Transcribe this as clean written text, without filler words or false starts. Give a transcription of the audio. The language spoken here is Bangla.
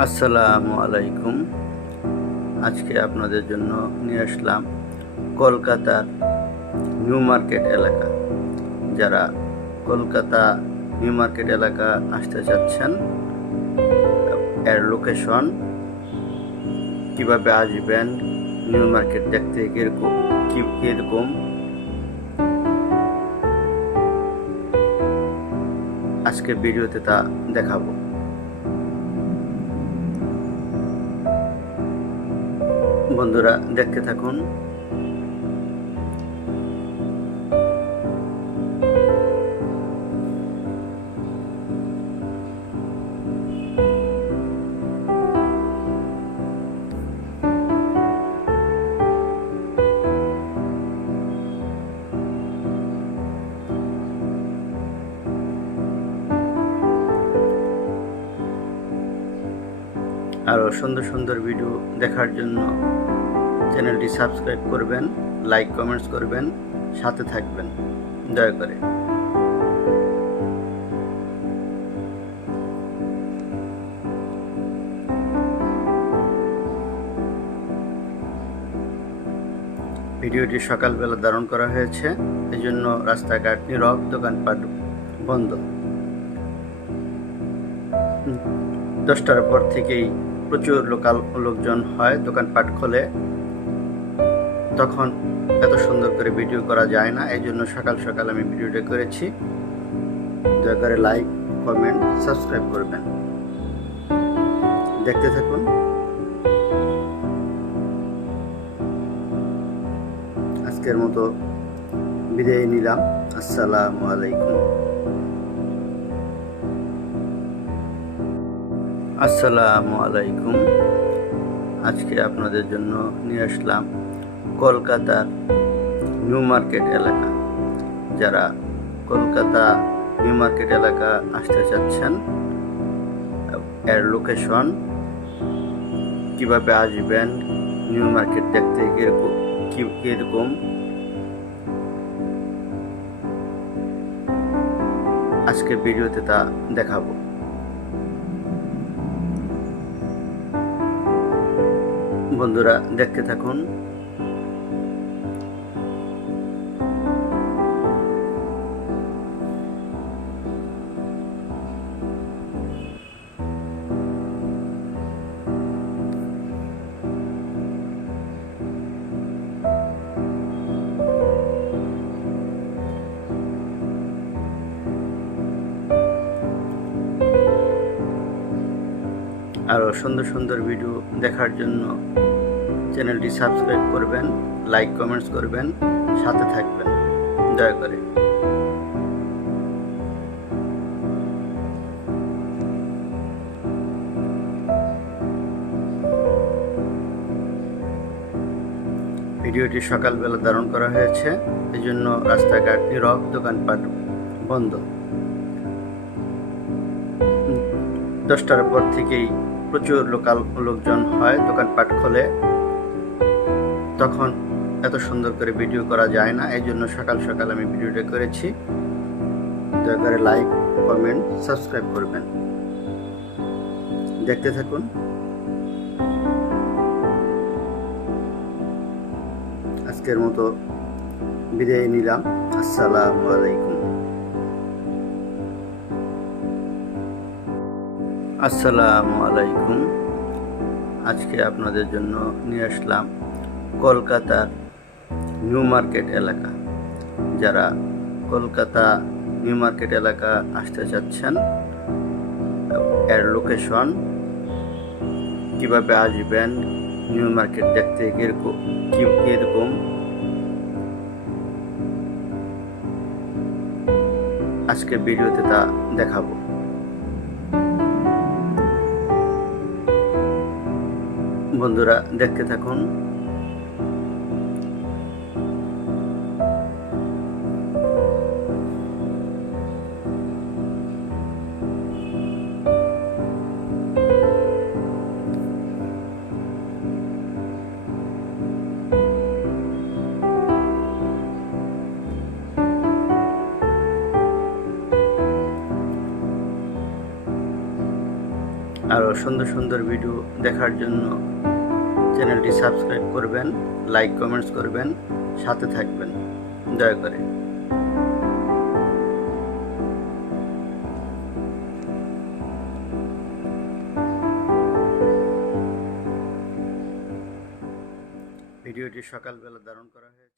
আসসালামু আলাইকুম। আজকে আপনাদের জন্য নিয়ে আসলাম কলকাতার নিউ মার্কেট এলাকা। যারা কলকাতা নিউ মার্কেট এলাকা আসতে চাচ্ছেন, এর লোকেশন, কিভাবে আসবেন, নিউ মার্কেট দেখতে কিরকম আজকের ভিডিওতে তা দেখাবো। বন্ধুরা দেখতে থাকুন। আরও সুন্দর সুন্দর ভিডিও দেখার জন্য চ্যানেলটি সাবস্ক্রাইব করবেন, লাইক কমেন্টস করবেন, সাথে থাকবেন দয়া করে। ভিডিওটি সকালবেলা ধারণ করা হয়েছে, এই জন্য রাস্তাঘাট নীরব, দোকানপাট বন্ধ। 10টার পর থেকেই প্রচুর লোকজন হয়, দোকানপাট খোলে। তখন এত সুন্দর করে ভিডিও করা যায় না, এই জন্য সকাল সকাল আমি ভিডিওটা করেছি। দয়া করে লাইক, কমেন্ট, সাবস্ক্রাইব করবেন। দেখতে থাকুন। আজকের মতো বিদায় নিলাম। আসসালামু আলাইকুম। আসসালামু আলাইকুম। আজকে আপনাদের জন্য নিয়ে আসলাম কলকাতার নিউ মার্কেট এলাকা। যারা কলকাতা নিউ মার্কেট এলাকা আসতে চাচ্ছেন, এর লোকেশন, কিভাবে আসবেন, নিউ মার্কেট দেখতে কিরকম আজকের ভিডিওতে তা দেখাবো। বন্ধুরা দেখতে থাকুন। আরও সুন্দর সুন্দর ভিডিও দেখার জন্য চ্যানেলটি সাবস্ক্রাইব করবেন, লাইক কমেন্টস করবেন, সাথে থাকবেন দয়া করে। ভিডিওটি সকালবেলা ধারণ করা হয়েছে, এই জন্য রাস্তাঘাট নীরব, দোকানপাট বন্ধ। 10টার পর থেকেই প্রচুর লোকজন হয়, দোকানপাট খোলে। তখন এত সুন্দর করে ভিডিও করা যায় না, এই জন্য সকাল সকাল আমি ভিডিওটা করেছি। দয়া করে লাইক, কমেন্ট, সাবস্ক্রাইব করবেন। দেখতে থাকুন। আজকের মতো বিদায় নিলাম। আসসালামু আলাইকুম। আসসালামু আলাইকুম। আজকে আপনাদের জন্য নিয়ে আসলাম কলকাতার নিউ মার্কেট এলাকা। যারা কলকাতা নিউ মার্কেট এলাকা আসতে চাচ্ছেন, এর লোকেশন, কিভাবে আসবেন, নিউ মার্কেট দেখতে কিরকম আজকের ভিডিওতে তা দেখাবো। বন্ধুরা দেখতে থাকুন। আরও সুন্দর সুন্দর ভিডিও দেখার জন্য চ্যানেলটি সাবস্ক্রাইব করবেন, লাইক কমেন্টস করবেন, সাথে থাকবেন দয়া করে। ভিডিওটি সকালবেলা ধারণ করা হয়েছে।